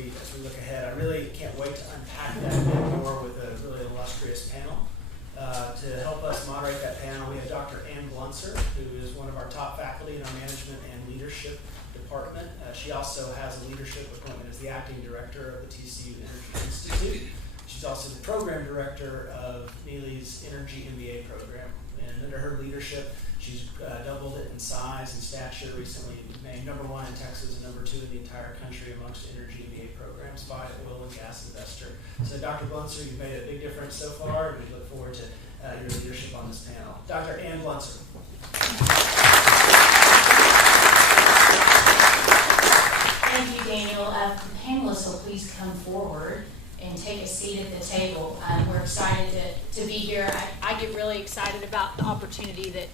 as we look ahead. I really can't wait to unpack that a bit more with a really illustrious panel. To help us moderate that panel, we have Dr. Ann Blunser, who is one of our top faculty in our management and leadership department. She also has a leadership appointment as the acting director of the TCU Energy Institute. She's also the program director of Neely's Energy MBA program. And under her leadership, she's doubled it in size and stature, recently named #1 in Texas and #2 in the entire country amongst energy MBA programs by Oil and Gas Investor. So Dr. Blunser, you've made a big difference so far, and we look forward to your leadership on this panel. Dr. Ann Blunser. Thank you, Daniel. The panelists will please come forward and take a seat at the table. We're excited to be here. I get really excited about the opportunity that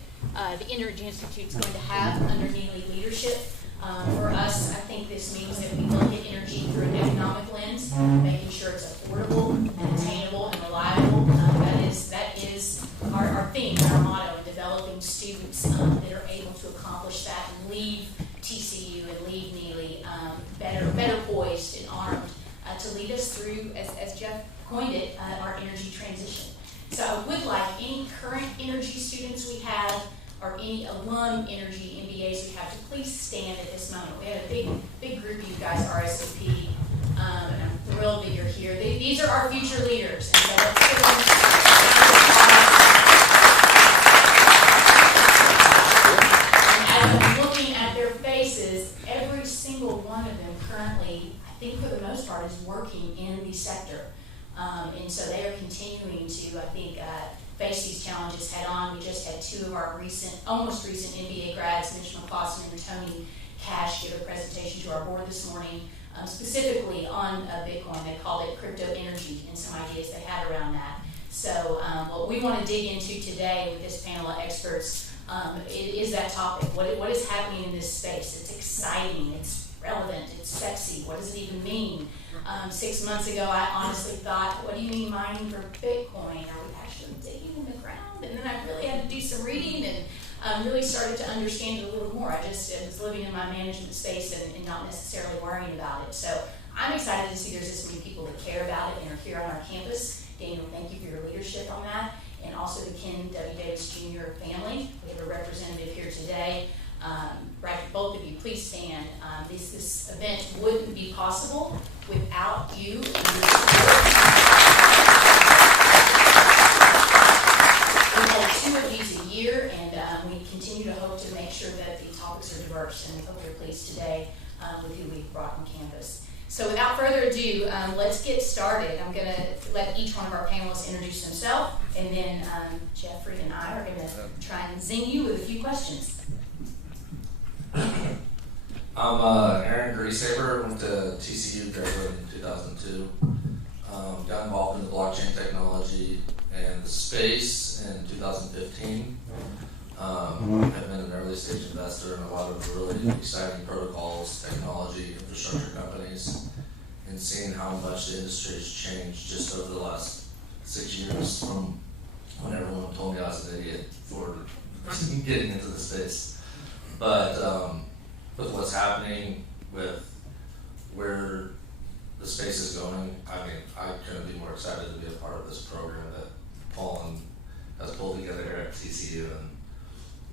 the Energy Institute is going to have under Neely leadership. For us, I think this means that we look at energy through an economic lens, making sure it's affordable, attainable, and reliable. That is our theme, our motto, in developing students that are able to accomplish that and leave TCU and leave Neely better poised and armed to lead us through, as Jeff coined it, our energy transition. So I would like any current energy students we have or any alum energy MBAs we have to please stand at this moment. We had a big group of you guys RSVP, and I'm thrilled that you're here. These are our future leaders, and so let's give them and as I'm looking at their faces, every single one of them currently, I think for the most part, is working in the sector. And so they are continuing to, I think, face these challenges head on. We just had two of our almost recent MBA grads, Mitch McClosson and Tony Cash, give a presentation to our board this morning, specifically on Bitcoin. They called it crypto energy and some ideas they had around that. So what we want to dig into today with this panel of experts is that topic. What is happening in this space? It's exciting. It's relevant. It's sexy. What does it even mean? 6 months ago, I honestly thought, what do you mean mining for Bitcoin? Are we actually digging in the ground? And then I really had to do some reading and really started to understand it a little more. I was living in my management space and not necessarily worrying about it. So I'm excited to see there's this many people that care about it and are here on our campus. Daniel, thank you for your leadership on that. And also the Ken W. Davis Jr. family. We have a representative here today. Both of you, please stand. This event wouldn't be possible without you and your support. We hold 2 of these a year, and we continue to hope to make sure that the topics are diverse, and we hope you're pleased today with who we've brought on campus. So without further ado, let's get started. I'm going to let each one of our panelists introduce themselves, and then Jeffrey and I are going to try and zing you with a few questions. I'm Aaron Greasaber, went to TCU, graduated in 2002. Got involved in the blockchain technology and the space in 2015. I've been an early stage investor in a lot of really exciting protocols, technology, infrastructure companies, and seeing how much the industry has changed just over the last 6 years from when everyone told me I was an idiot for getting into the space. But with what's happening, with where the space is going, I mean, I couldn't be more excited to be a part of this program that Paul has pulled together here at TCU and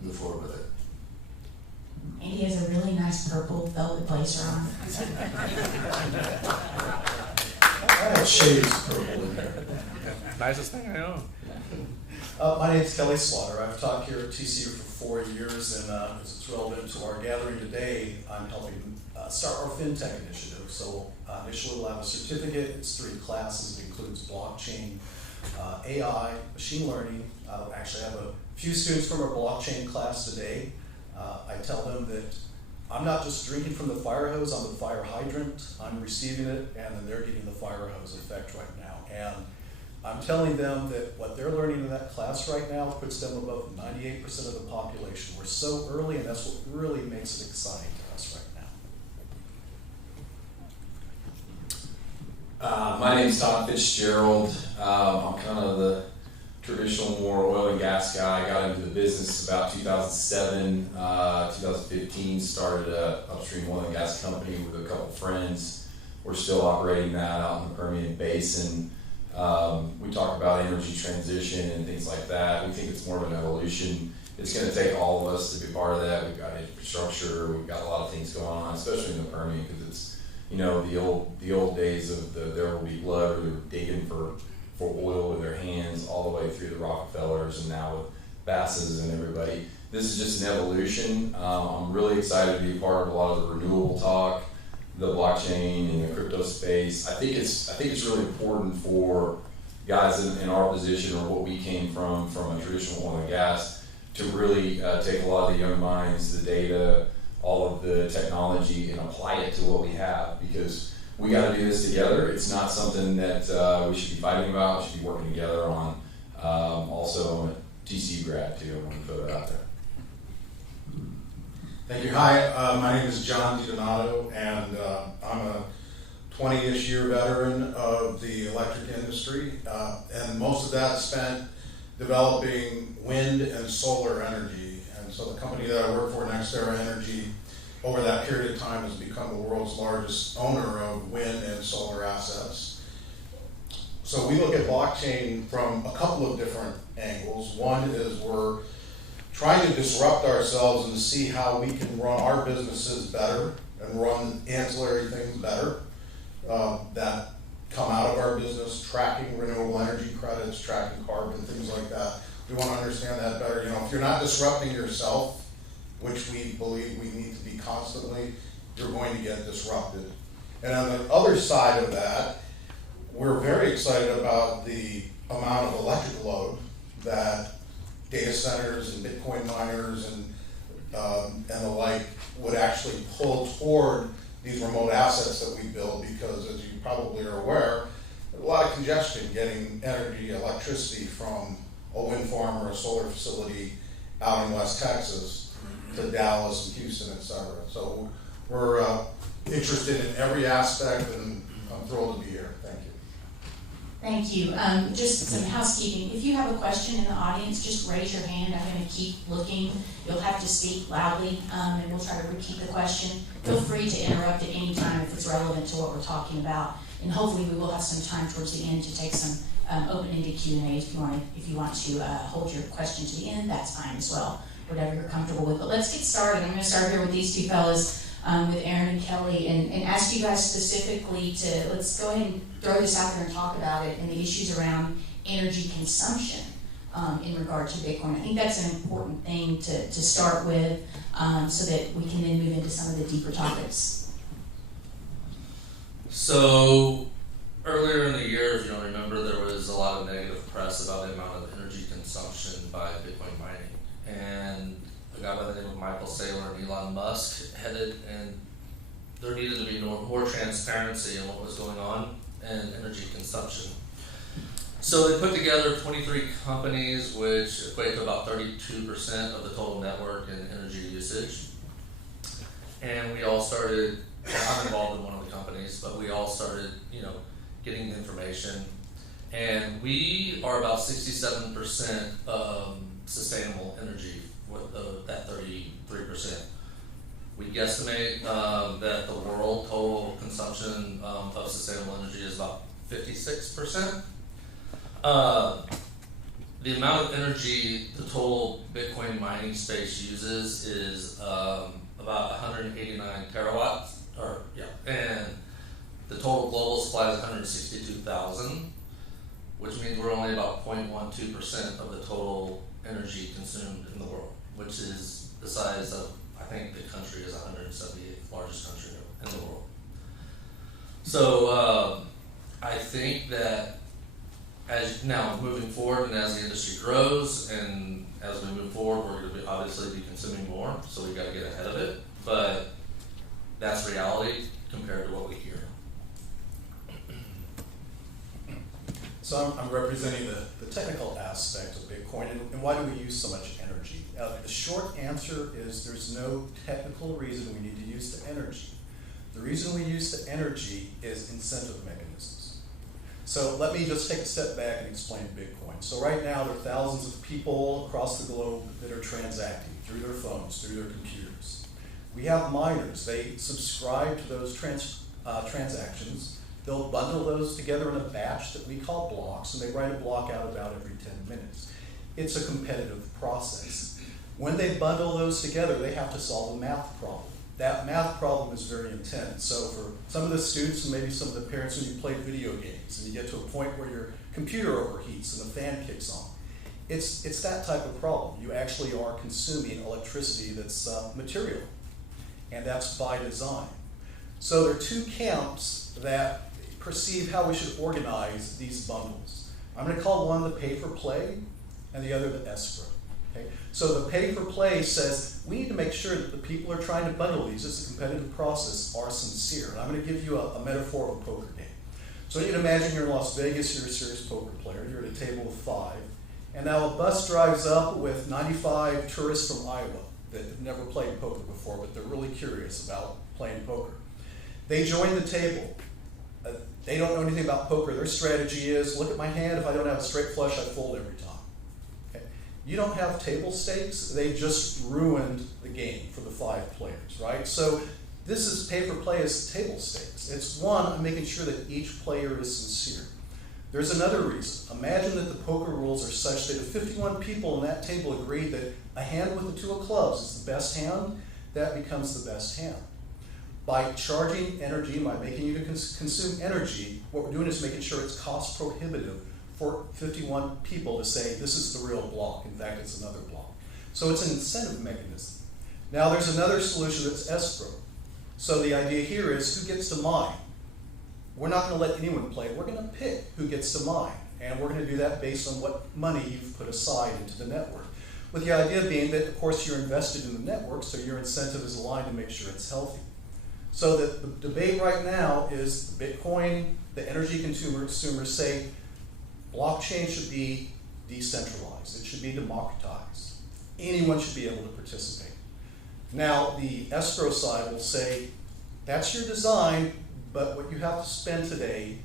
move forward with it. And he has a really nice purple velvet blazer on. I have shades of purple in there. Nicest thing I own. My name is Kelly Slaughter. I've taught here at TCU for 4 years, and as it's relevant to our gathering today, I'm helping start our Fintech initiative. So initially we'll have a certificate. It's 3 classes. It includes blockchain, AI, machine learning. I actually have a few students from our blockchain class today. I tell them that I'm not just drinking from the fire hose, I'm the fire hydrant. I'm receiving it, and then they're getting the fire hose effect right now. And I'm telling them that what they're learning in that class right now puts them above 98% of the population. We're so early, and that's what really makes it exciting to us right now. My name's Todd Fitzgerald. I'm kind of the traditional, more oil and gas guy. I got into the business about 2007, 2015, started an upstream oil and gas company with a couple friends. We're still operating that out in the Permian Basin. We talk about energy transition and things like that. We think it's more of an evolution. It's going to take all of us to be part of that. We've got infrastructure. We've got a lot of things going on, especially in the Permian, because it's, you know, the old days of there will be blood, or they were digging for oil with their hands all the way through the Rockefellers, and now with Basses and everybody. This is just an evolution. I'm really excited to be a part of a lot of the renewable talk, the blockchain and the crypto space. I think it's really important for guys in our position, or what we came from a traditional oil and gas, to really take a lot of the young minds, the data, all of the technology, and apply it to what we have, because we got to do this together. It's not something that we should be fighting about. We should be working together on. Also, I'm a TCU grad too. I want to throw that out there. Thank you. Hi, my name is John DiDonato, and I'm a 20-ish year veteran of the electric industry, and most of that spent developing wind and solar energy. And so the company that I work for, NextEra Energy, over that period of time has become the world's largest owner of wind and solar assets. So we look at blockchain from a couple of different angles. One is we're trying to disrupt ourselves and to see how we can run our businesses better and run ancillary things better that come out of our business, tracking renewable energy credits, tracking carbon, things like that. We want to understand that better. You know, if you're not disrupting yourself, which we believe we need to be constantly, you're going to get disrupted. And on the other side of that, we're very excited about the amount of electric load that data centers and Bitcoin miners and the like would actually pull toward these remote assets that we build, because as you probably are aware, there's a lot of congestion getting energy, electricity from a wind farm or a solar facility out in West Texas to Dallas and Houston, et cetera. So we're interested in every aspect, and I'm thrilled to be here. Thank you. Thank you. Just some housekeeping. If you have a question in the audience, just raise your hand. I'm going to keep looking. You'll have to speak loudly, and we'll try to repeat the question. Feel free to interrupt at any time if it's relevant to what we're talking about. And hopefully we will have some time towards the end to take some open-ended Q&A if you want to hold your question to the end. That's fine as well, whatever you're comfortable with. But let's get started. I'm going to start here with these two fellas. With Aaron and Kelly, and ask you guys specifically to, let's go ahead and throw this out there and talk about it, and the issues around energy consumption in regard to Bitcoin. I think that's an important thing to start with, so that we can then move into some of the deeper topics. So earlier in the year, if you don't remember, there was a lot of negative press about the amount of energy consumption by Bitcoin mining, and a guy by the name of Michael Saylor and Elon Musk headed, and there needed to be more transparency in what was going on in energy consumption. So they put together 23 companies, which equate to about 32% of the total network and energy usage. And we all started, well, I'm involved in one of the companies, but we all started, getting the information. And we are about 67% sustainable energy, with that 33%. We guesstimate that the world total consumption of sustainable energy is about 56%. The amount of energy the total Bitcoin mining space uses is about 189 terawatts, and the total global supply is 162,000, which means we're only about 0.12% of the total energy consumed in the world, which is the size of, I think the country is 178th largest country in the world. So I think that as now moving forward, and as the industry grows, and as we move forward, we're going to obviously be consuming more, so we've got to get ahead of it. But that's reality compared to what we hear. So I'm representing the technical aspect of Bitcoin, and why do we use so much energy? The short answer is there's no technical reason we need to use the energy. The reason we use the energy is incentive mechanisms. So let me just take a step back and explain Bitcoin. So right now there are thousands of people across the globe that are transacting through their phones, through their computers. We have miners. They subscribe to those transactions. They'll bundle those together in a batch that we call blocks, and they write a block out about every 10 minutes. It's a competitive process. When they bundle those together, they have to solve a math problem. That math problem is very intense. So for some of the students and maybe some of the parents, when you play video games and you get to a point where your computer overheats and the fan kicks on, it's that type of problem. You actually are consuming electricity that's material, and that's by design. So there are two camps that perceive how we should organize these bundles. I'm going to call one the pay for play and the other the escrow. Okay? So the pay for play says we need to make sure that the people who are trying to bundle these, it's a competitive process, are sincere. And I'm going to give you a metaphor of a poker game. So you can imagine you're in Las Vegas, you're a serious poker player, you're at a table of 5, and now a bus drives up with 95 tourists from Iowa that have never played poker before, but they're really curious about playing poker. They join the table. They don't know anything about poker. Their strategy is, look at my hand, if I don't have a straight flush, I fold every time. Okay? You don't have table stakes, they've just ruined the game for the 5 players, right? So this is pay for play as table stakes. It's one, I'm making sure that each player is sincere. There's another reason. Imagine that the poker rules are such that if 51 people in that table agreed that a hand with the 2 of clubs is the best hand, that becomes the best hand. By charging energy, by making you to consume energy, what we're doing is making sure it's cost prohibitive for 51 people to say, this is the real block. In fact, it's another block. So it's an incentive mechanism. Now there's another solution that's escrow. So the idea here is who gets to mine? We're not going to let anyone play. We're going to pick who gets to mine. And we're going to do that based on what money you've put aside into the network. With the idea being that, of course, you're invested in the network, so your incentive is aligned to make sure it's healthy. So the debate right now is Bitcoin, the energy consumers say blockchain should be decentralized. It should be democratized. Anyone should be able to participate. Now, the escrow side will say, that's your design, but what you have to spend today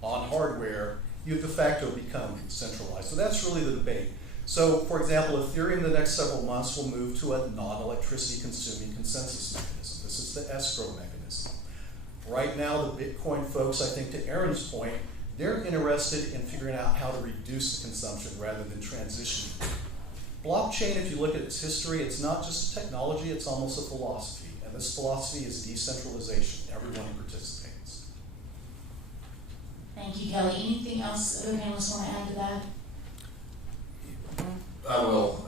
on hardware, you de facto become centralized. So that's really the debate. So, for example, Ethereum in the next several months will move to a non-electricity consuming consensus mechanism. This is the escrow mechanism. Right now, the Bitcoin folks, I think to Aaron's point, they're interested in figuring out how to reduce the consumption rather than transition. Blockchain, if you look at its history, it's not just a technology, it's almost a philosophy. And this philosophy is decentralization. Everyone participates. Thank you, Kelly. Anything else other panelists want to add to that? I will.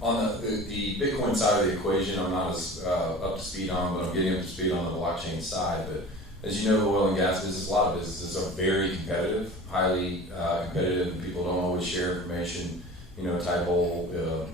On the Bitcoin side of the equation, I'm not as up to speed on, but I'm getting up to speed on the blockchain side. But as you know, the oil and gas business, a lot of businesses are very competitive, highly competitive, and people don't always share information. You know, type hole,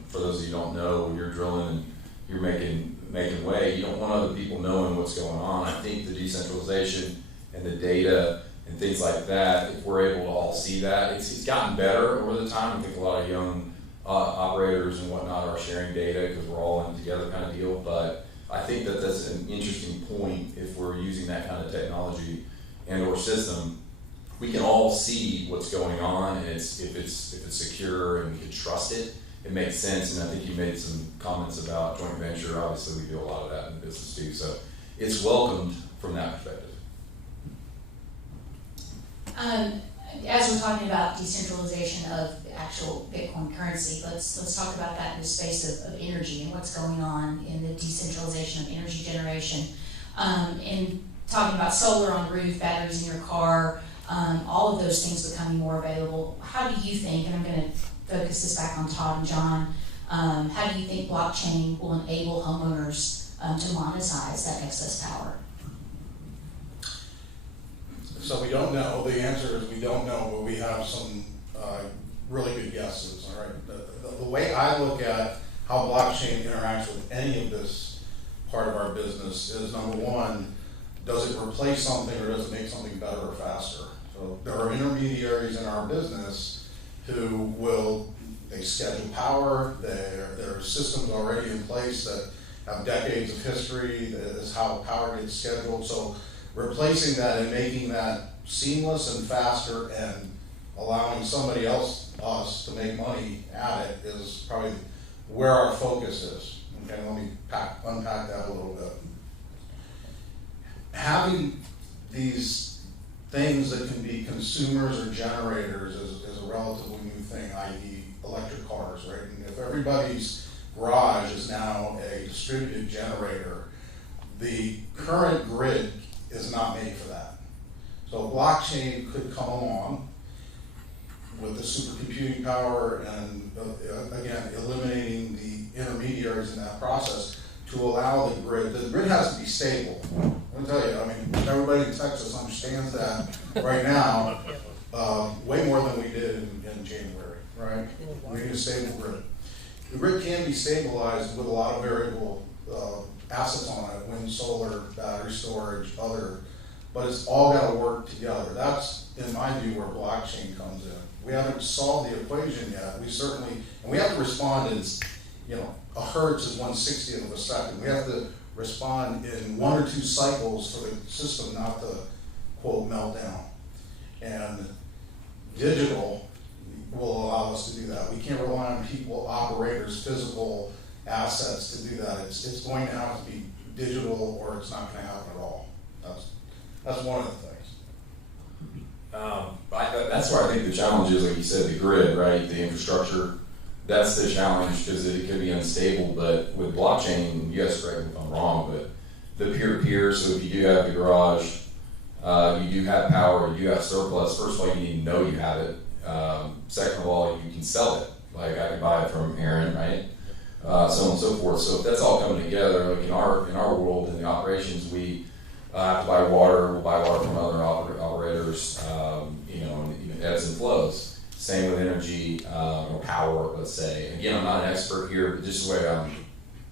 for those of you who don't know, when you're drilling and you're making way, you don't want other people knowing what's going on. I think the decentralization and the data and things like that, if we're able to all see that, it's gotten better over the time. I think a lot of young operators and whatnot are sharing data because we're all in together kind of deal. But I think that that's an interesting point if we're using that kind of technology and or system. We can all see what's going on, and if it's secure and we can trust it, it makes sense. And I think you made some comments about joint venture. Obviously, we do a lot of that in business too. So it's welcomed from that perspective. As we're talking about decentralization of actual Bitcoin currency, let's talk about that in the space of energy and what's going on in the decentralization of energy generation. And talking about solar on the roof, batteries in your car, all of those things becoming more available. How do you think, and I'm going to focus this back on Todd and John, how do you think blockchain will enable homeowners to monetize that excess power? So we don't know. The answer is we don't know, but we have some really good guesses. All right. The way I look at how blockchain interacts with any of this part of our business is, number one, does it replace something or does it make something better or faster? So there are intermediaries in our business who they schedule power. There are systems already in place that have decades of history. That is how power gets scheduled. So replacing that and making that seamless and faster and allowing somebody else, us, to make money at it is probably where our focus is. Okay, let me unpack that a little bit. Having these things that can be consumers or generators is a relatively new thing, i.e. electric cars, right? And if everybody's garage is now a distributed generator, the current grid is not made for that. So blockchain could come along with the supercomputing power and again, eliminating the intermediaries in that process to allow the grid has to be stable. I'll tell you, I mean, everybody in Texas understands that right now, way more than we did in January, right? We need a stable grid. The grid can be stabilized with a lot of variable assets on it, wind, solar, battery storage, other, but it's all got to work together. That's, in my view, where blockchain comes in. We haven't solved the equation yet. We certainly, and we have to respond as, you know, a hertz is 1/60th of a second. We have to respond in 1 or 2 cycles for the system not to, quote, melt down. And digital will allow us to do that. We can't rely on people, operators, physical assets to do that. It's going to have to be digital or it's not going to happen at all. That's one of the things. That's where I think the challenge is, like you said, the grid, right? The infrastructure. That's the challenge because it could be unstable. But with blockchain, you guys correct me if I'm wrong, but the peer-to-peer, so if you do have the garage, you do have power, you do have surplus, first of all, you need to know you have it. Second of all, you can sell it. Like I can buy it from Aaron, right? So on and so forth. So if that's all coming together, like in our world, in the operations, we have to buy water. We'll buy water from other operators. And ebbs and flows. Same with energy or power, let's say. Again, I'm not an expert here, but just the way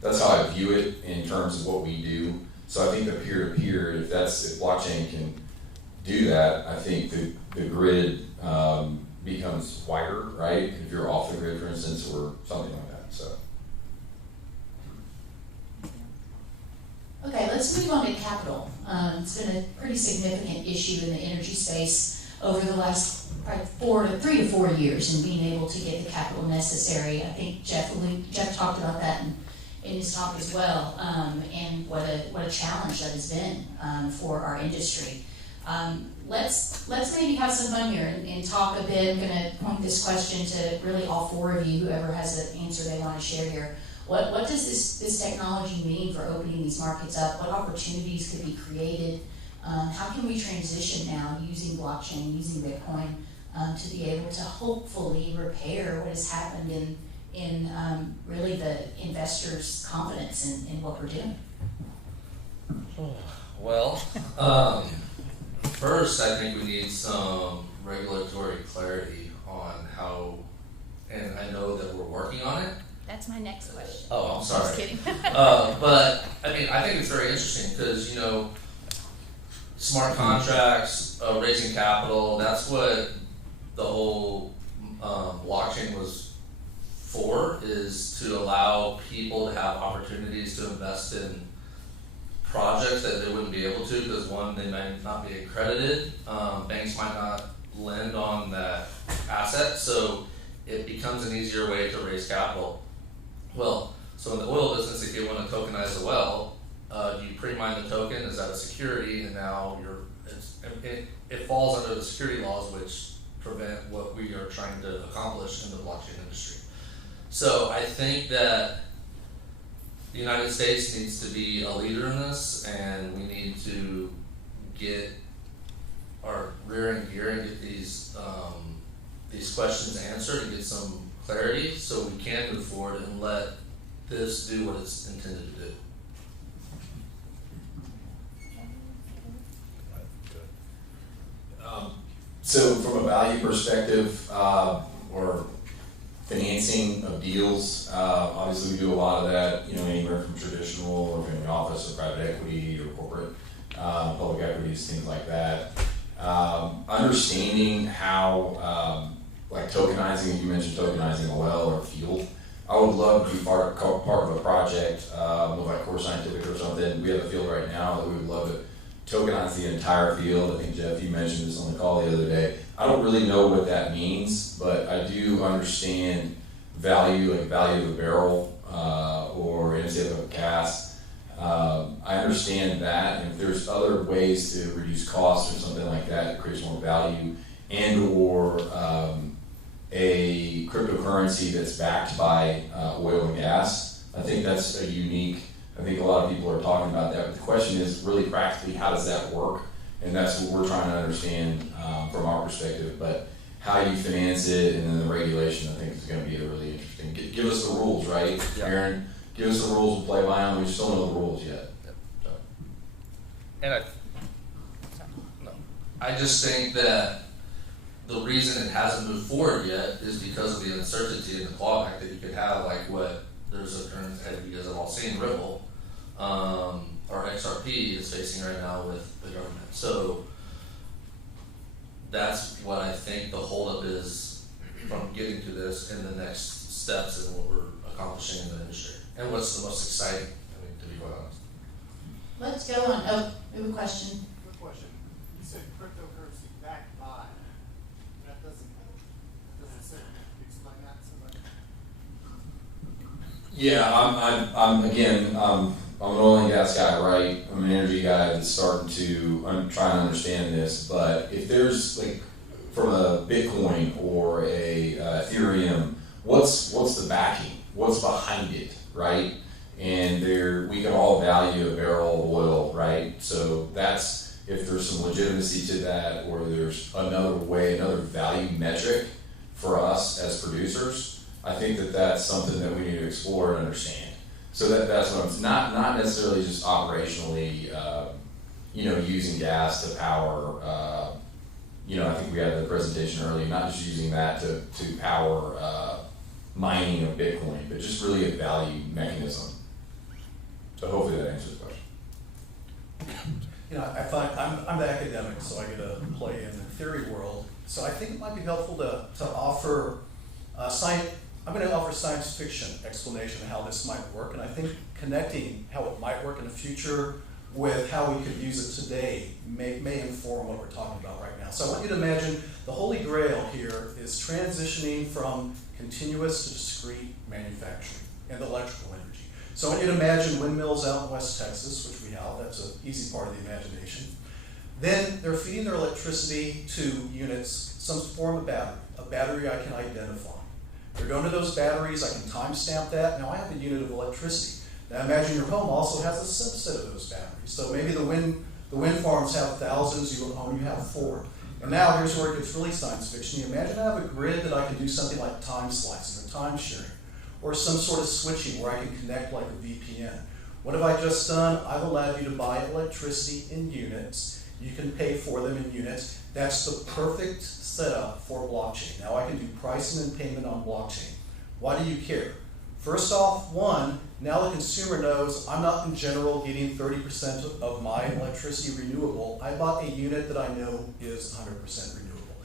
that's how I view it in terms of what we do. So I think the peer-to-peer, if blockchain can do that, I think the grid becomes wider, right? If you're off the grid, for instance, or something like that. So. Okay, let's move on to capital. It's been a pretty significant issue in the energy space over the last probably 3 to 4 years, and being able to get the capital necessary. I think Jeff talked about that in his talk as well, and what a challenge that has been for our industry. Let's maybe have some fun here and talk a bit. I'm going to point this question to really all 4 of you, whoever has an answer they want to share here. What does this technology mean for opening these markets up? What opportunities could be created? How can we transition now using blockchain, using Bitcoin, to be able to hopefully repair what has happened in really the investors' confidence in what we're doing? Well, first I think we need some regulatory clarity on how, and I know that we're working on it. That's my next question. Oh, I'm sorry. Just kidding. But I mean, I think it's very interesting because, smart contracts, raising capital, that's what the whole blockchain was for, is to allow people to have opportunities to invest in projects that they wouldn't be able to because, one, they might not be accredited, banks might not lend on that asset, so it becomes an easier way to raise capital. Well, so in the oil business, if you want to tokenize a well, you pre-mine the token, is that a security, and now it falls under the security laws which prevent what we are trying to accomplish in the blockchain industry. So I think that the United States needs to be a leader in this, and we need to get our rear end gear and get these questions answered and get some clarity so we can move forward and let this do what it's intended to do. So from a value perspective, or financing of deals, obviously we do a lot of that, anywhere from traditional or family office or private equity or corporate, public equities, things like that. Understanding how, like tokenizing, you mentioned tokenizing a well or a field. I would love to be part of a project, like Core Scientific or something. We have a field right now that we would love to tokenize the entire field. I think, Jeff, you mentioned this on the call the other day. I don't really know what that means, but I do understand value, like value of a barrel or NCF of gas. I understand that, and if there's other ways to reduce costs or something like that, it creates more value, and or a cryptocurrency that's backed by oil and gas, I think that's a unique. I think a lot of people are talking about that, but the question is really practically, how does that work? And that's what we're trying to understand from our perspective. But how you finance it and then the regulation, I think, is going to be really interesting. Give us the rules, right, Yeah. Aaron? Give us the rules, we'll play by them. We just don't know the rules yet. So. And I just think that the reason it hasn't moved forward yet is because of the uncertainty in the clawback that you could have, like what there's a current, as you guys have all seen, Ripple, or XRP is facing right now with the government. So that's what I think the holdup is from getting to this and the next steps and what we're accomplishing in the industry. And what's the most exciting, I mean, to be quite honest. Let's go on. Oh, we have a question. Quick question. You said cryptocurrency backed by. That doesn't say. Explain that to somebody. Yeah, I'm again, I'm an oil and gas guy, right? I'm an energy guy that's I'm trying to understand this, but if there's like, from a Bitcoin or a Ethereum, what's the backing? What's behind it, right? And we can all value a barrel of oil, right? So that's, if there's some legitimacy to that, or there's another way, another value metric for us as producers, I think that's something that we need to explore and understand. So that's what I'm, not necessarily just operationally, using gas to power, I think we had the presentation earlier, not just using that to power mining of Bitcoin, but just really a value mechanism. So hopefully that answers the question. I find I'm the academic, so I get to play in the theory world. So I think it might be helpful to offer science. I'm going to offer science fiction explanation of how this might work, and I think connecting how it might work in the future with how we could use it today may inform what we're talking about right now. So I want you to imagine the holy grail here is transitioning from continuous to discrete manufacturing and electrical energy. So I want you to imagine windmills out in West Texas, which we have. That's an easy part of the imagination. Then they're feeding their electricity to units, some form of a battery I can identify. They're going to those batteries, I can timestamp that. Now I have a unit of electricity. Now imagine your home also has a subset of those batteries. So maybe the wind farms have thousands, you have 4. And now here's where it gets really science fiction. You imagine I have a grid that I can do something like time slicing or time sharing, or some sort of switching where I can connect like a VPN. What have I just done? I've allowed you to buy electricity in units. You can pay for them in units. That's the perfect setup for blockchain. Now I can do pricing and payment on blockchain. Why do you care? First off, now the consumer knows I'm not in general getting 30% of my electricity renewable. I bought a unit that I know is 100% renewable.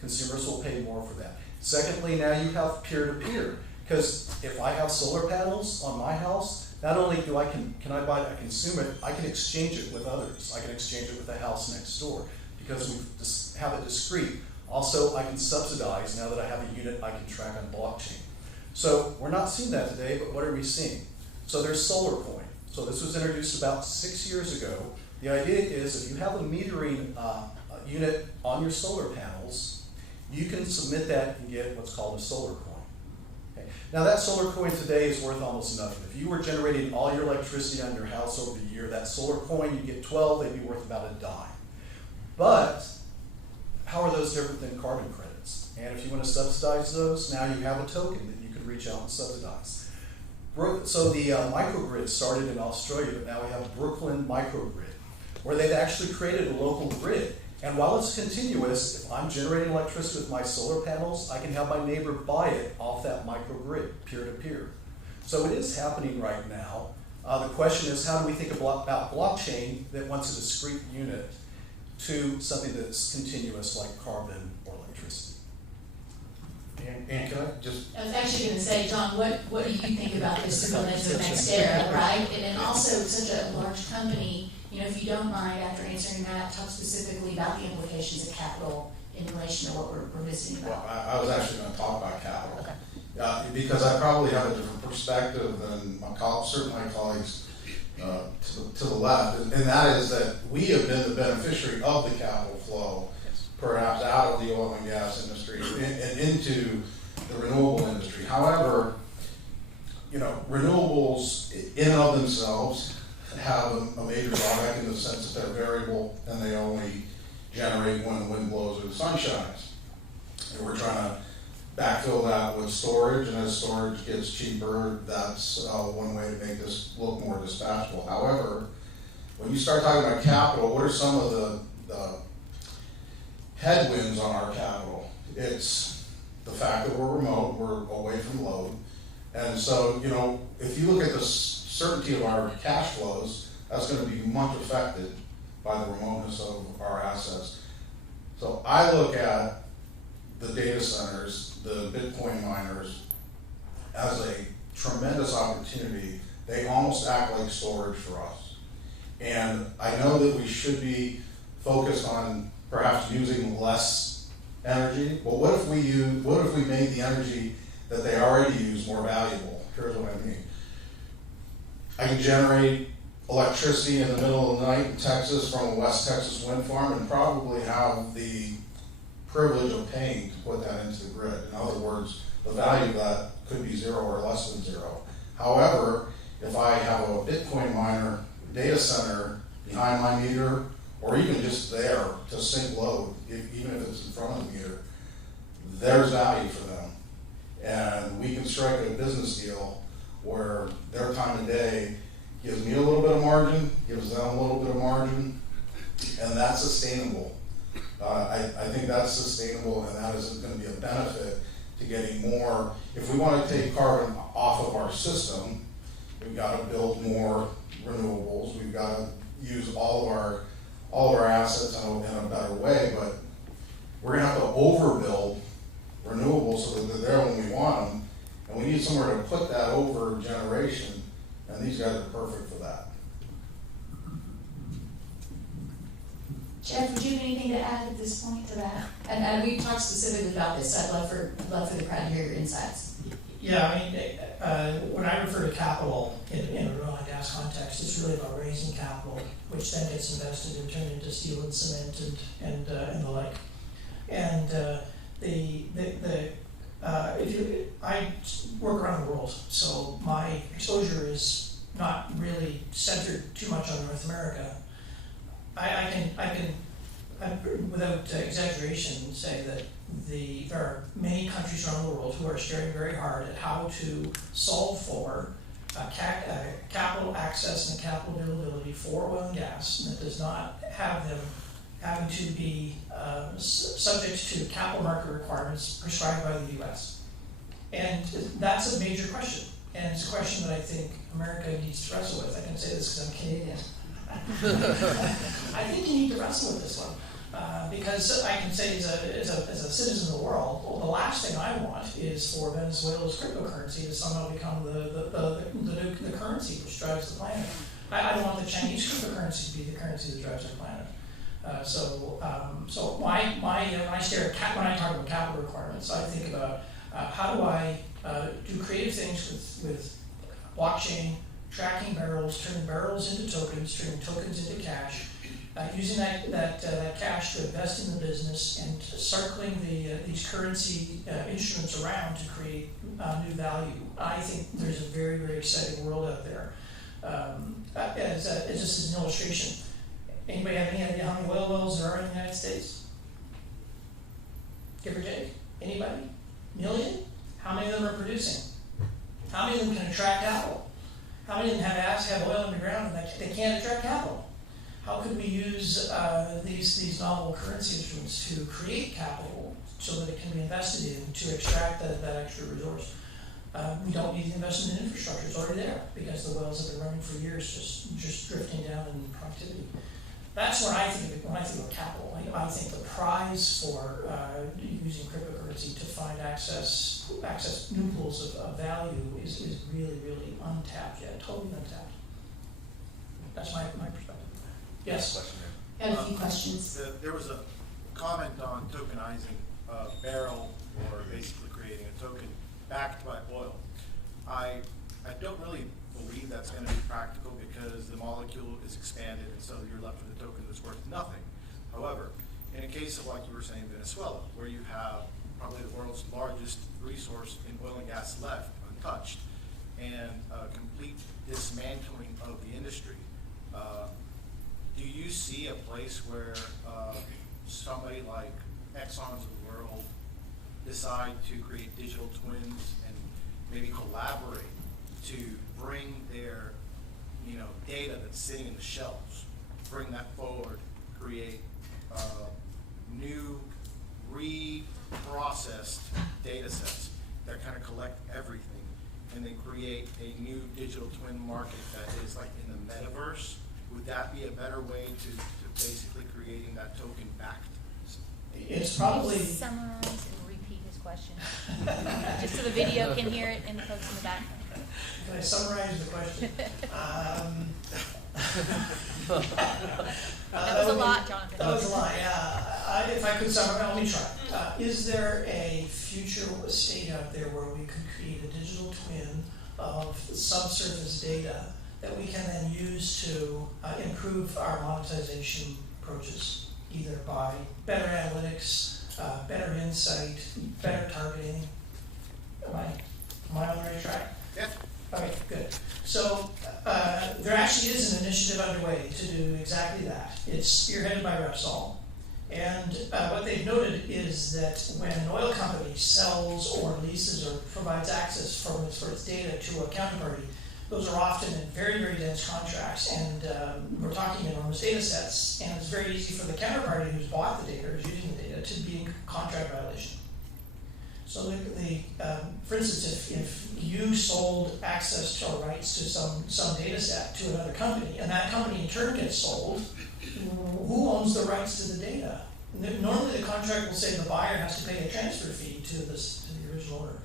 Consumers will pay more for that. Secondly, now you have peer-to-peer, because if I have solar panels on my house, not only can I consume it, I can exchange it with others. I can exchange it with the house next door because we have it discrete. Also, I can subsidize now that I have a unit I can track on blockchain. So we're not seeing that today, but what are we seeing? So there's SolarCoin. So this was introduced about 6 years ago. The idea is if you have a metering unit on your solar panels, you can submit that and get what's called a solar coin. Okay. Now that solar coin today is worth almost nothing. If you were generating all your electricity on your house over the year, that solar coin, you get 12, they'd be worth about a dime. But how are those different than carbon credits? And if you want to subsidize those, now you have a token that you can reach out and subsidize. So the microgrid started in Australia, but now we have Brooklyn microgrid, where they've actually created a local grid. And while it's continuous, if I'm generating electricity with my solar panels, I can have my neighbor buy it off that microgrid, peer-to-peer. So it is happening right now. The question is, how do we think about blockchain that wants a discrete unit to something that's continuous like carbon or electricity? And can I just, I was actually going to say, John, what do you think about this going into the next era, right? And then also such a large company, if you don't mind, after answering that, talk specifically about the implications of capital in relation to what we're visiting well, about. I was actually going to talk about capital. Okay. Because I probably have a different perspective than certain of my colleagues to the left, and that is that we have been the beneficiary of the capital flow, perhaps out of the oil and gas industry and into the renewable industry. However, renewables in and of themselves have a major drawback in the sense that they're variable and they only generate when the wind blows or the sun shines. And we're trying to backfill that with storage, and as storage gets cheaper, that's one way to make this look more dispatchable. However, when you start talking about capital, what are some of the headwinds on our capital? It's the fact that we're remote, we're away from load, and so, if you look at the certainty of our cash flows, that's going to be much affected by the remoteness of our assets. So I look at the data centers, the Bitcoin miners, as a tremendous opportunity. They almost act like storage for us. And I know that we should be focused on perhaps using less energy, but what if we made the energy that they already use more valuable? Here's what I mean. I can generate electricity in the middle of the night in Texas from a West Texas wind farm and probably have the privilege of paying to put that into the grid. In other words, the value of that could be zero or less than zero. However, if I have a Bitcoin miner data center behind my meter, or even just there to sync load, even if it's in front of the meter, there's value for them. And we can strike a business deal where their time of day gives me a little bit of margin, gives them a little bit of margin, and that's sustainable. I think that's sustainable, and that is going to be a benefit to getting more. If we want to take carbon off of our system, we've got to build more renewables. We've got to use all of our assets in a better way, but we're going to have to overbuild renewables so that they're there when we want them, and we need somewhere to put that over generation, and these guys are perfect for that. Jeff, would you have anything to add at this point to that? And we've talked specifically about this. I'd love for the crowd to hear your insights. Yeah, I mean, when I refer to capital in a oil and gas context, it's really about raising capital, which then gets invested and turned into steel and cement and the like. And I work around the world, so my exposure is not really centered too much on North America. I can, without exaggeration, say that there are many countries around the world who are staring very hard at how to solve for capital access and capital availability for oil and gas, and that does not have them having to be subject to capital market requirements prescribed by the U.S. And that's a major question, and it's a question that I think America needs to wrestle with. I can say this because I'm Canadian. I think you need to wrestle with this one. Because I can say as a citizen of the world, well, the last thing I want is for Venezuela's cryptocurrency to somehow become the currency which drives the planet. I don't want the Chinese cryptocurrency to be the currency that drives our planet. So when I talk about capital requirements, I think about how do I do creative things with blockchain, tracking barrels, turning barrels into tokens, turning tokens into cash, using that cash to invest in the business and circling these currency instruments around to create new value. I think there's a very, very exciting world out there. As just an illustration, anybody have any idea how many oil wells there are in the United States? Give or take? Anybody? Million? How many of them are producing? How many of them can attract capital? How many of them have oil underground and they can't attract capital? How could we use these novel currency instruments to create capital so that it can be invested in to extract that extra resource? We don't need the investment in infrastructure; it's already there because the wells have been running for years, just drifting down in productivity. That's what I think of it when I think of capital. I think the prize for using cryptocurrency to find access new pools of value is really, really untapped yet, totally untapped. That's my perspective. Yes. I have a few questions. There was a comment on tokenizing a barrel, or basically creating a token backed by oil. I I don't really believe that's going to be practical because the molecule is expanded, and so you're left with a token that's worth nothing. However, in a case of, like you were saying, Venezuela, where you have probably the world's largest resource in oil and gas left untouched, and a complete dismantling of the industry, do you see a place where somebody like Exxon's of the world decide to create digital twins and maybe collaborate to bring their, data that's sitting in the shelves, bring that forward, create new reprocessed data sets that kind of collect everything, and then create a new digital twin market that is like in the metaverse? Would that be a better way to basically creating that token backed? It's probably, Summarize and repeat his question, just so the video can hear it and the folks in the back. can I summarize the question? That was a lot, Jonathan. That was a lot, yeah. If I could summarize, let me try. Is there a future state out there where we could create a digital twin of subsurface data that we can then use to improve our monetization approaches, either by better analytics, better insight, better targeting? Am I on the right track? Yeah. Okay, good. So there actually is an initiative underway to do exactly that. It's spearheaded by Repsol. And what they've noted is that when an oil company sells or leases or provides access for its data to a counterparty, those are often in very, very dense contracts, and we're talking enormous data sets, and it's very easy for the counterparty who's bought the data or is using the data to be in contract violation. So for instance, if you sold access to or rights to some data set to another company, and that company in turn gets sold, who owns the rights to the data? Normally the contract will say the buyer has to pay a transfer fee to the original owner.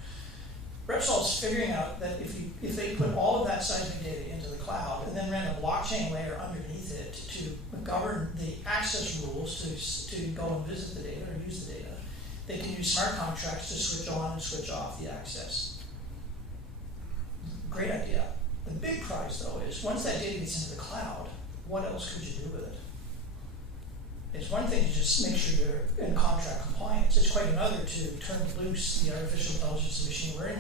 Repsol's figuring out that if they put all of that seismic data into the cloud and then ran a blockchain layer underneath it to govern the access rules to go and visit the data or use the data, they can use smart contracts to switch on and switch off the access. Great idea. The big prize, though, is once that data gets into the cloud, what else could you do with it? It's one thing to just make sure you're in contract compliance. It's quite another to turn loose the artificial intelligence and machine learning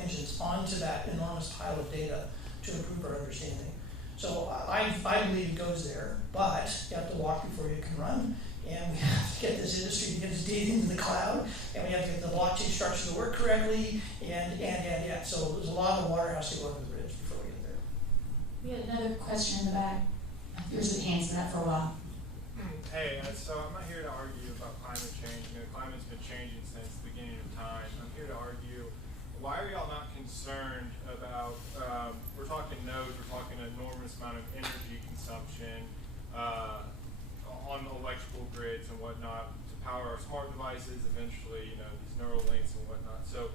engines onto that enormous pile of data to improve our understanding. So I believe it goes there, but you have to walk before you can run. And we have to get this industry to get its data into the cloud, and we have to get the blockchain structure to work correctly, and. So there's a lot of water has to go under the bridge before we get there. We had another question in the back. Yours with hands in that for a while. Hey, so I'm not here to argue about climate change. Climate's been changing since the beginning of time. I'm here to argue, why are y'all not concerned about, we're talking nodes, we're talking an enormous amount of energy consumption, on electrical grids and whatnot to power our smart devices, eventually, these neural links and whatnot. So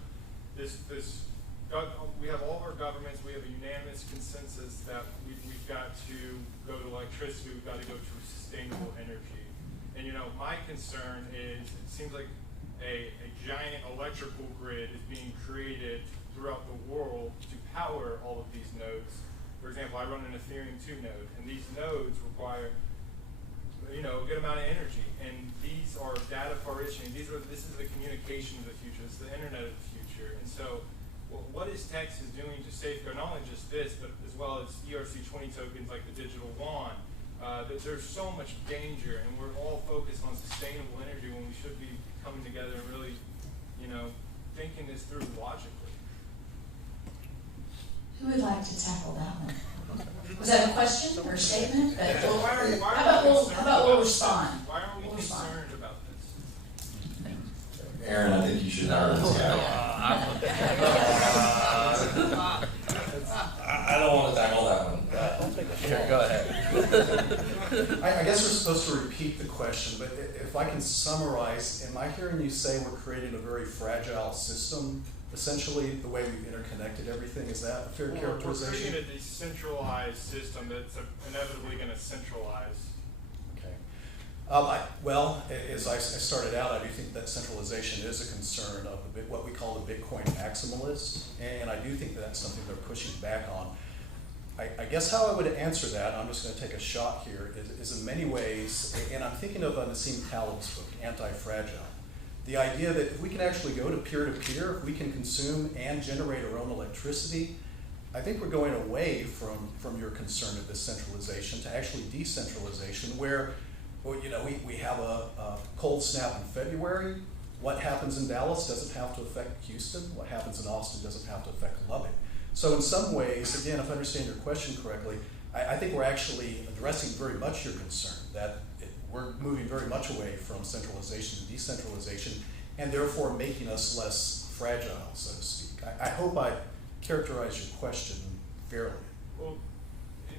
we have all of our governments, we have a unanimous consensus that we've got to go to electricity, we've got to go to sustainable energy. And my concern is it seems like a giant electrical grid is being created throughout the world to power all of these nodes. For example, I run an Ethereum 2 node, and these nodes require a good amount of energy, and these are data partitioning. This is the communication of the future. This is the internet of the future. And so, what is Texas doing to safeguard not only just this, but as well as ERC20 tokens like the digital yuan? That there's so much danger, and we're all focused on sustainable energy when we should be coming together and really, thinking this through logically. Who would like to tackle that one? Was that a question or a statement? But How about we'll respond? Why aren't we concerned about this? Aaron, I think you should hire this guy. I don't want to tackle that one. Sure, go ahead. I guess we're supposed to repeat the question, but if I can summarize, am I hearing you say we're creating a very fragile system? Essentially, the way we've interconnected everything, is that a fair characterization? We're creating a decentralized system that's inevitably going to centralize. Okay. As I started out, I do think that centralization is a concern of what we call the Bitcoin maximalists, and I do think that's something they're pushing back on. I guess how I would answer that, I'm just going to take a shot here, is in many ways, and I'm thinking of Nassim Taleb's book, Anti-Fragile. The idea that if we can actually go to peer-to-peer, if we can consume and generate our own electricity, I think we're going away from your concern of this centralization to actually decentralization, where we have a cold snap in February. What happens in Dallas doesn't have to affect Houston. What happens in Austin doesn't have to affect Lubbock. So in some ways, again, if I understand your question correctly, I think we're actually addressing very much your concern, that we're moving very much away from centralization to decentralization, and therefore making us less fragile, so to speak. I hope I characterize your question fairly. Well,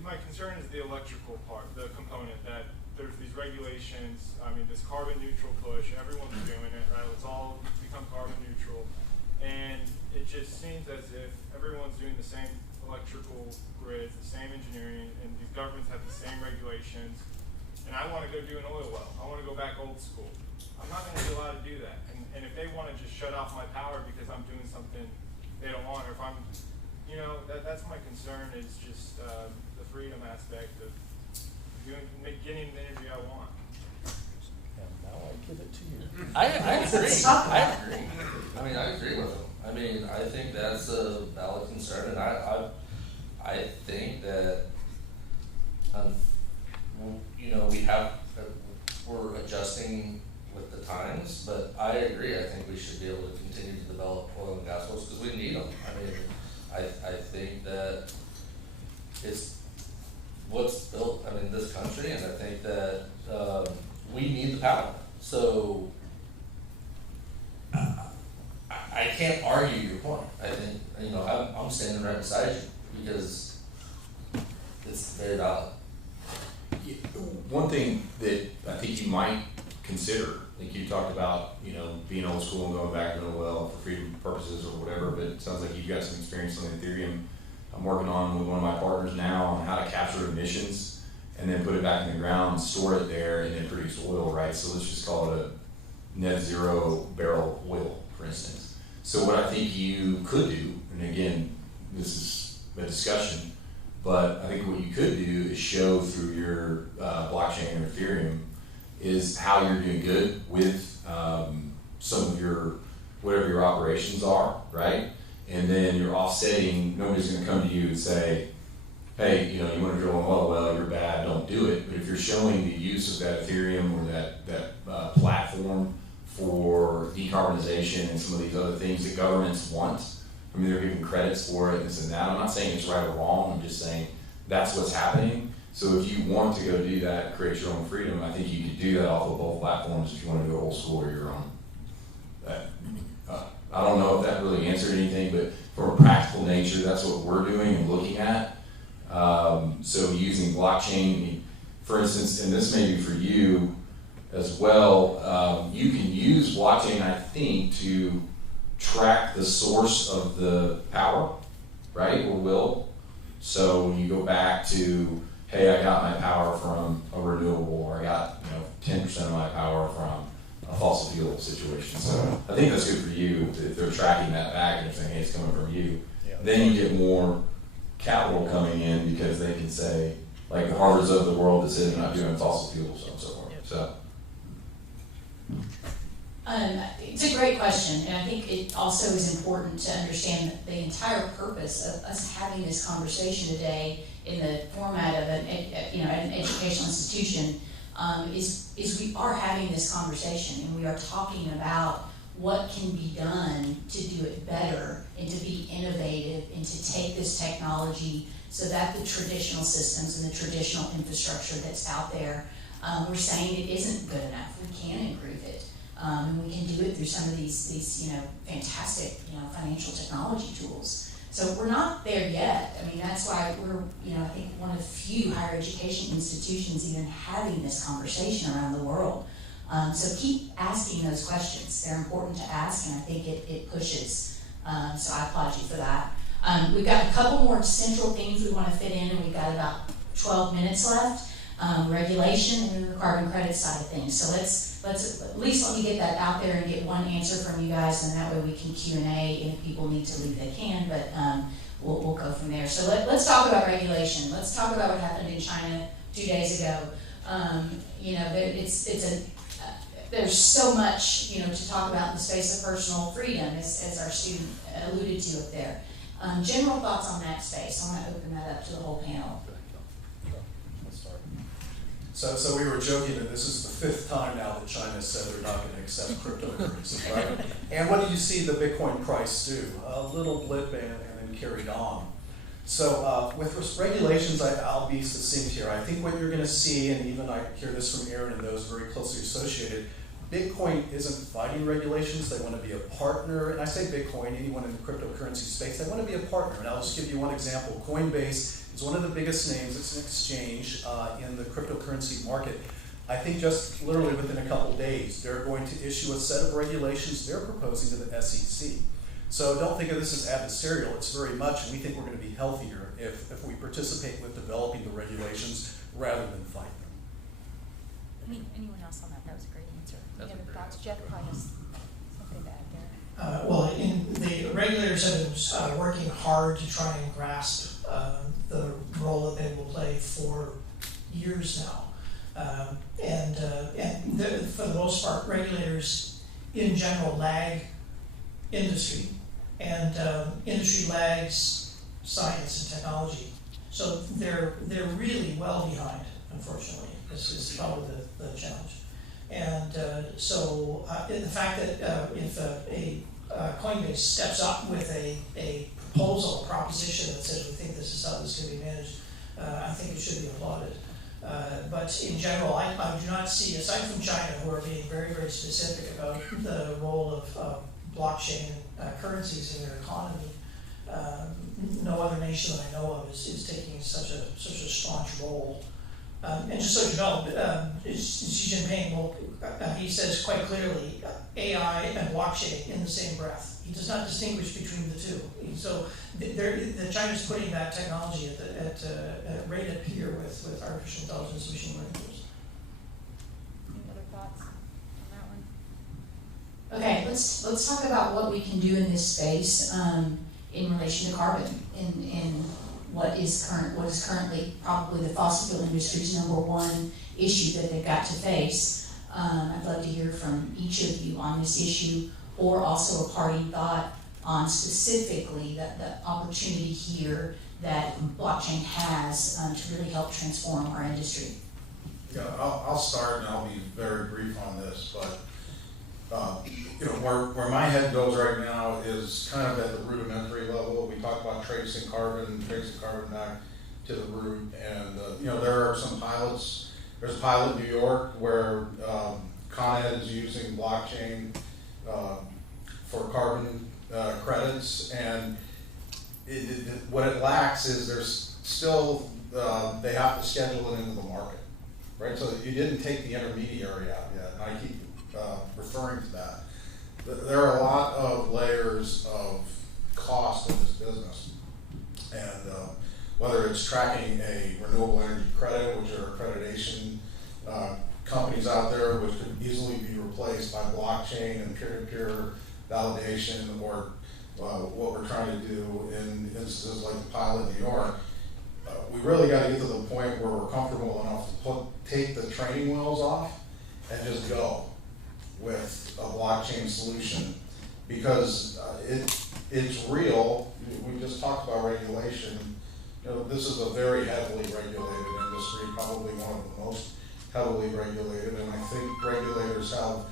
my concern is the electrical part, the component, that there's these regulations, this carbon neutral push, everyone's doing it, right? Let's all become carbon neutral. And it just seems as if everyone's doing the same electrical grids, the same engineering, and these governments have the same regulations. And I want to go do an oil well. I want to go back old school. I'm not going to be allowed to do that. And if they want to just shut off my power because I'm doing something they don't want, or if I'm, that's my concern, is just the freedom aspect of getting the energy I want. And now I give it to you. I agree. I agree. I agree with him. I think that's a valid concern, and I think that, we're adjusting with the times, but I agree. I think we should be able to continue to develop oil and gas wells because we need them. I think that it's what's built, this country, and I think that we need the power. So I can't argue your point. I think, I'm standing right beside you because it's very valid. One thing that I think you might consider, like you talked about, being old school and going back to the well for freedom purposes or whatever, but it sounds like you've got some experience on Ethereum. I'm working on with one of my partners now on how to capture emissions and then put it back in the ground, store it there, and then produce oil, right? So let's just call it a net zero barrel oil, for instance. So what I think you could do, and again, this is a discussion, but I think what you could do is show through your blockchain or Ethereum is how you're doing good with some of your, whatever your operations are, right? And then you're offsetting, nobody's gonna come to you and say, hey, you wanna drill an oil well, you're bad, don't do it. But if you're showing the use of that Ethereum or that platform for decarbonization and some of these other things that governments want, they're giving credits for it and this and that. I'm not saying it's right or wrong, I'm just saying that's what's happening. So if you want to go do that, create your own freedom, I think you could do that off of both platforms if you want to go old school or your own. I don't know if that really answered anything, but from a practical nature, that's what we're doing and looking at. So using blockchain, for instance, and this may be for you as well, you can use blockchain, I think, to track the source of the power, right, or will. So when you go back to, hey, I got my power from a renewable, or I got 10% of my power from a fossil fuel situation. So I think that's good for you if they're tracking that back and they're saying, hey, it's coming from you. Yeah. Then you get more capital coming in because they can say, like the Harvards of the world that say they're not doing fossil fuels, so on and so forth. So. It's a great question, and I think it also is important to understand that the entire purpose of us having this conversation today in the format of an educational institution is we are having this conversation, and we are talking about what can be done to do it better and to be innovative and to take this technology so that the traditional systems and the traditional infrastructure that's out there, we're saying it isn't good enough. We can improve it. And we can do it through some of these fantastic, financial technology tools. So we're not there yet. That's why we're, I think one of the few higher education institutions even having this conversation around the world. So keep asking those questions. They're important to ask, and I think it pushes. So I applaud you for that. We've got a couple more central things we want to fit in, and we've got about 12 minutes left. regulation and then the carbon credit side of things. So let's at least let me get that out there and get one answer from you guys, and that way we can Q&A, and if people need to leave, they can, but we'll go from there. So let's talk about regulation. Let's talk about what happened in China 2 days ago. There's so much, to talk about in the space of personal freedom, as our student alluded to up there. General thoughts on that space. I want to open that up to the whole panel. So we were joking that this is the 5th time now that China said they're not going to accept cryptocurrency, right? And what did you see the Bitcoin price do? A little blip and then carried on. So with regulations, I'll be succinct here. I think what you're going to see, and even I hear this from Aaron and those very closely associated, Bitcoin isn't fighting regulations. They want to be a partner. And I say Bitcoin, anyone in the cryptocurrency space, they want to be a partner. And I'll just give you one example. Coinbase is one of the biggest names. It's an exchange in the cryptocurrency market. I think just literally within a couple days, they're going to issue a set of regulations they're proposing to the SEC. So don't think of this as adversarial. It's very much, we think we're going to be healthier if we participate with developing the regulations rather than fight them. Anyone else on that? That was a great answer. Any other thoughts? Jeff probably has something to add there. Well, the regulators have been working hard to try and grasp the role that they will play for years now. For the most part, regulators in general lag industry, and industry lags science and technology. So they're really well behind, unfortunately. This is probably the challenge. And the fact that if a Coinbase steps up with a proposal, a proposition that says we think this is how this can be managed, I think it should be applauded. But in general, I do not see, aside from China, who are being very, very specific about the role of blockchain currencies in their economy, no other nation that I know of is taking such a staunch role. And just so you know, Xi Jinping, he says quite clearly, AI and blockchain in the same breath. He does not distinguish between the two. So China's putting that technology at right at peer with artificial intelligence and machine learning tools. Any other thoughts on that one? Okay, let's talk about what we can do in this space in relation to carbon and what is currently probably the fossil fuel industry's #1 issue that they've got to face. I'd love to hear from each of you on this issue, or also a parting thought on specifically the opportunity here that blockchain has to really help transform our industry. Yeah, I'll start and I'll be very brief on this, but where my head goes right now is kind of at the rudimentary level. We talk about tracing carbon back to the root, and there are some pilots. There's a pilot in New York where Con Ed is using blockchain for carbon credits, and what it lacks is there's still they have to schedule it into the market, right? So you didn't take the intermediary out yet, and I keep referring to that. There are a lot of layers of cost in this business, and whether it's tracking a renewable energy credit, which are accreditation companies out there, which could easily be replaced by blockchain and peer-to-peer validation, or what we're trying to do in instances like the pilot in New York. We really got to get to the point where we're comfortable enough to take the training wheels off and just go with a blockchain solution, because it's real. We just talked about regulation. This is a very heavily regulated industry, probably one of the most heavily regulated, and I think regulators have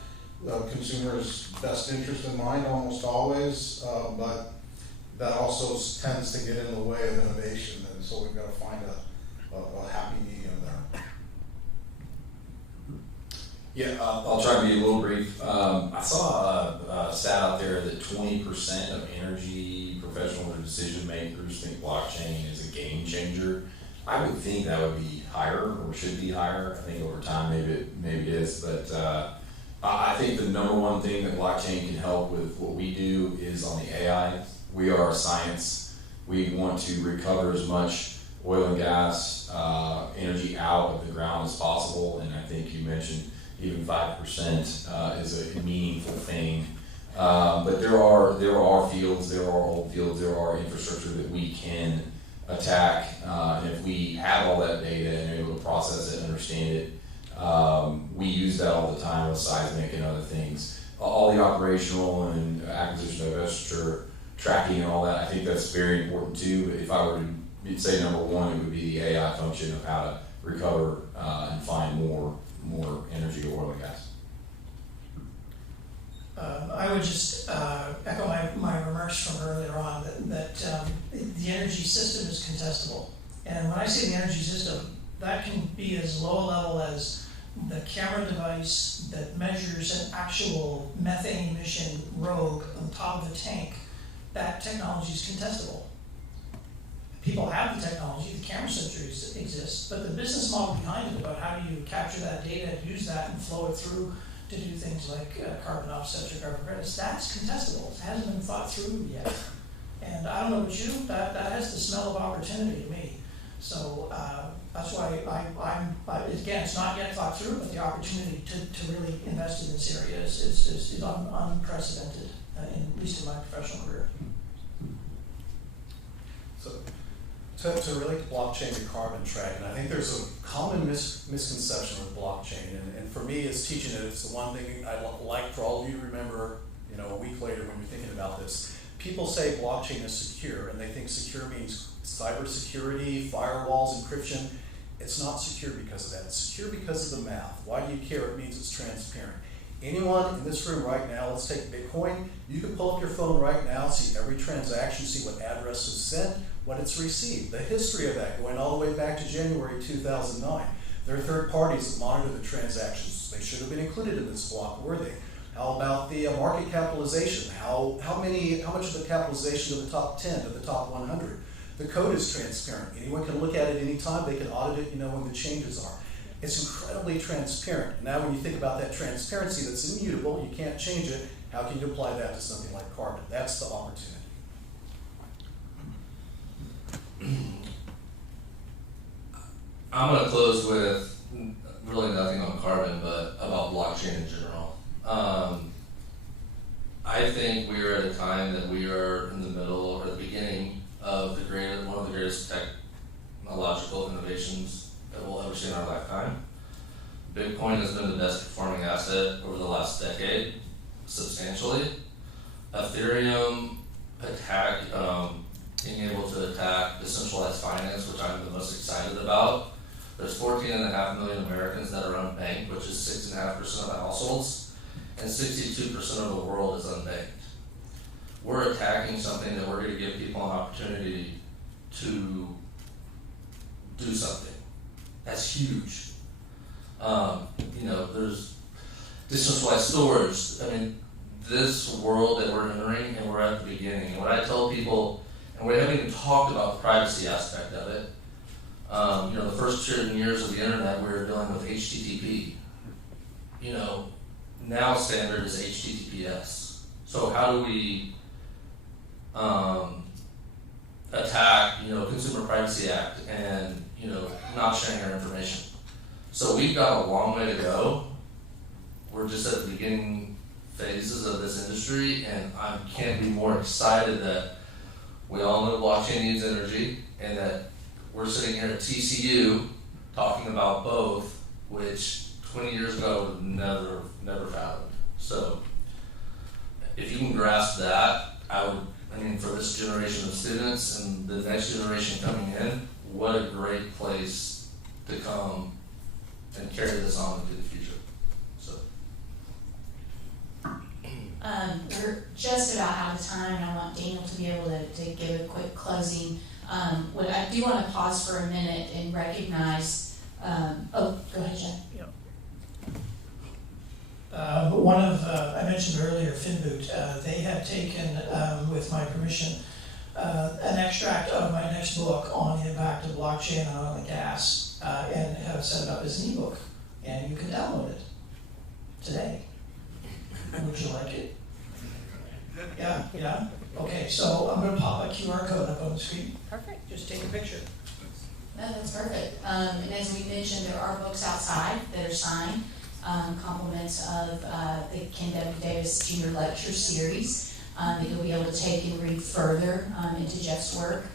the consumer's best interest in mind almost always, but that also tends to get in the way of innovation, and so we've got to find a happy medium there. Yeah, I'll try to be a little brief. I saw a stat out there that 20% of energy professionals or decision makers think blockchain is a game changer. I would think that would be higher, or should be higher. I think over time maybe it is, but I think the #1 thing that blockchain can help with what we do is on the AI. We are science. We want to recover as much oil and gas energy out of the ground as possible. And I think you mentioned even 5% is a meaningful thing. But there are fields, there are old fields, there are infrastructure that we can attack. And if we have all that data and are able to process it, understand it, we use that all the time with seismic and other things. All the operational and acquisition, divestiture, tracking and all that, I think that's very important too. But if I were to say number one, it would be the AI function of how to recover and find more energy, oil and gas. I would just echo my remarks from earlier on that the energy system is contestable. And when I say the energy system, that can be as low a level as the camera device that measures an actual methane emission rogue on top of a tank. That technology is contestable. People have the technology, the camera sensors exist, but the business model behind it about how do you capture that data, use that and flow it through to do things like carbon offsets or carbon credits, that's contestable. It hasn't been thought through yet. And I don't know about you, that has the smell of opportunity to me. So that's why again, it's not yet thought through, but the opportunity to really invest in this area is unprecedented, at least in my professional career. So to relate blockchain to carbon tracking, I think there's a common misconception with blockchain, and for me as teaching it, it's the one thing I'd like for all of you to remember, a week later when you're thinking about this. People say blockchain is secure, and they think secure means cybersecurity, firewalls, encryption. It's not secure because of that. It's secure because of the math. Why do you care? It means it's transparent. Anyone in this room right now, let's take Bitcoin. You can pull up your phone right now, see every transaction, see what address was sent, what it's received, the history of that going all the way back to January 2009. There are third parties that monitor the transactions. They should have been included in this block, were they? How about the market capitalization? How much of the capitalization of the top 10 to the top 100? The code is transparent. Anyone can look at it anytime. They can audit it, when the changes are. It's incredibly transparent. Now when you think about that transparency that's immutable, you can't change it, how can you apply that to something like carbon? That's the opportunity. I'm going to close with really nothing on carbon, but about blockchain in general. I think we are at a time that we are in the middle or the beginning of one of the greatest technological innovations that we'll ever see in our lifetime. Bitcoin has been the best performing asset over the last decade, substantially. Ethereum being able to attack decentralized finance, which I'm the most excited about. There's 14.5 million Americans that are unbanked, which is 6.5% of the households, and 62% of the world is unbanked. We're attacking something that we're going to give people an opportunity to do something. That's huge. There's decentralized storage. This world that we're entering, and we're at the beginning. And what I tell people, and we haven't even talked about the privacy aspect of it. The first 10 years of the internet, we were dealing with HTTP. Now standard is HTTPS. So how do we attack, Consumer Privacy Act and, not sharing our information? So we've got a long way to go. We're just at the beginning phases of this industry, and I can't be more excited that we all know blockchain needs energy, and that we're sitting here at TCU talking about both, which 20 years ago would never fathomed. So if you can grasp that, for this generation of students and the next generation coming in, what a great place to come and carry this on into the future. So we're just about out of time, and I want Daniel to be able to give a quick closing. What I do want to pause for a minute and recognize. Go ahead, Jen. I mentioned earlier FinBoot. They have taken, with my permission, an extract of my next book on the impact of blockchain on oil and gas, and have set it up as an ebook, and you can download it today. Would you like it? Yeah. Okay, so I'm going to pop a QR code up on the screen. Perfect. Just take a picture. No, that's perfect. And as we mentioned, there are books outside that are signed, compliments of the Ken W. Davis Jr. Lecture Series that you'll be able to take and read further into Jeff's work.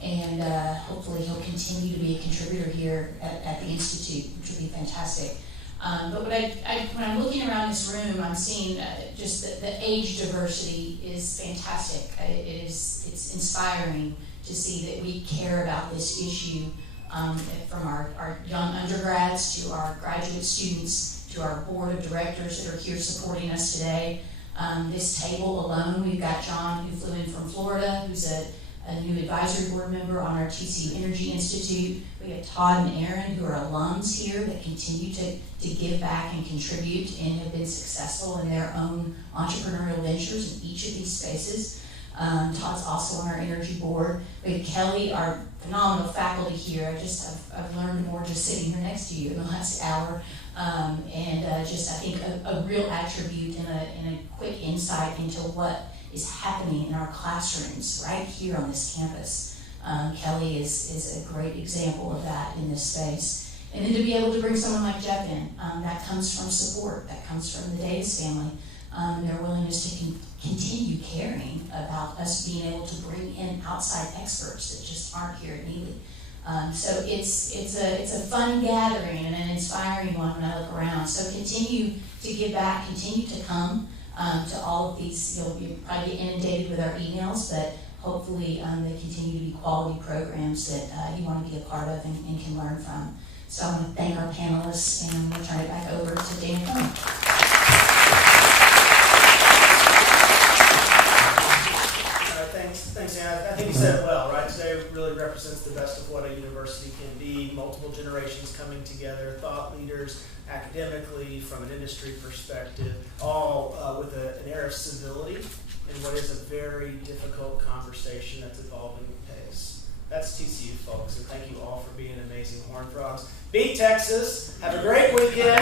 And hopefully he'll continue to be a contributor here at the Institute, which will be fantastic. But when I'm looking around this room, I'm seeing just the age diversity is fantastic. It's inspiring to see that we care about this issue, from our young undergrads to our graduate students to our board of directors that are here supporting us today. This table alone, we've got John, who flew in from Florida, who's a new advisory board member on our TCU Energy Institute. We have Todd and Aaron, who are alums here that continue to give back and contribute and have been successful in their own entrepreneurial ventures in each of these spaces. Todd's also on our energy board. We have Kelly, our phenomenal faculty here. I've learned more just sitting here next to you in the last hour. Just I think a real attribute and a quick insight into what is happening in our classrooms right here on this campus. Kelly is a great example of that in this space. And then to be able to bring someone like Jeff in, that comes from support, that comes from the Davis family, and their willingness to continue caring about us being able to bring in outside experts that just aren't here at Neely. So it's a fun gathering and an inspiring one when I look around. So continue to give back, continue to come to all of these. You'll probably get inundated with our emails, but hopefully they continue to be quality programs that you want to be a part of and can learn from. So I want to thank our panelists, and we'll turn it back over to Dan Cohen. Thanks, Anna. I think you said it well, right? Today really represents the best of what a university can be. Multiple generations coming together, thought leaders, academically, from an industry perspective, all with an air of civility in what is a very difficult conversation that's evolving at pace. That's TCU, folks, and thank you all for being amazing Horned Frogs. Beat Texas. Have a great weekend.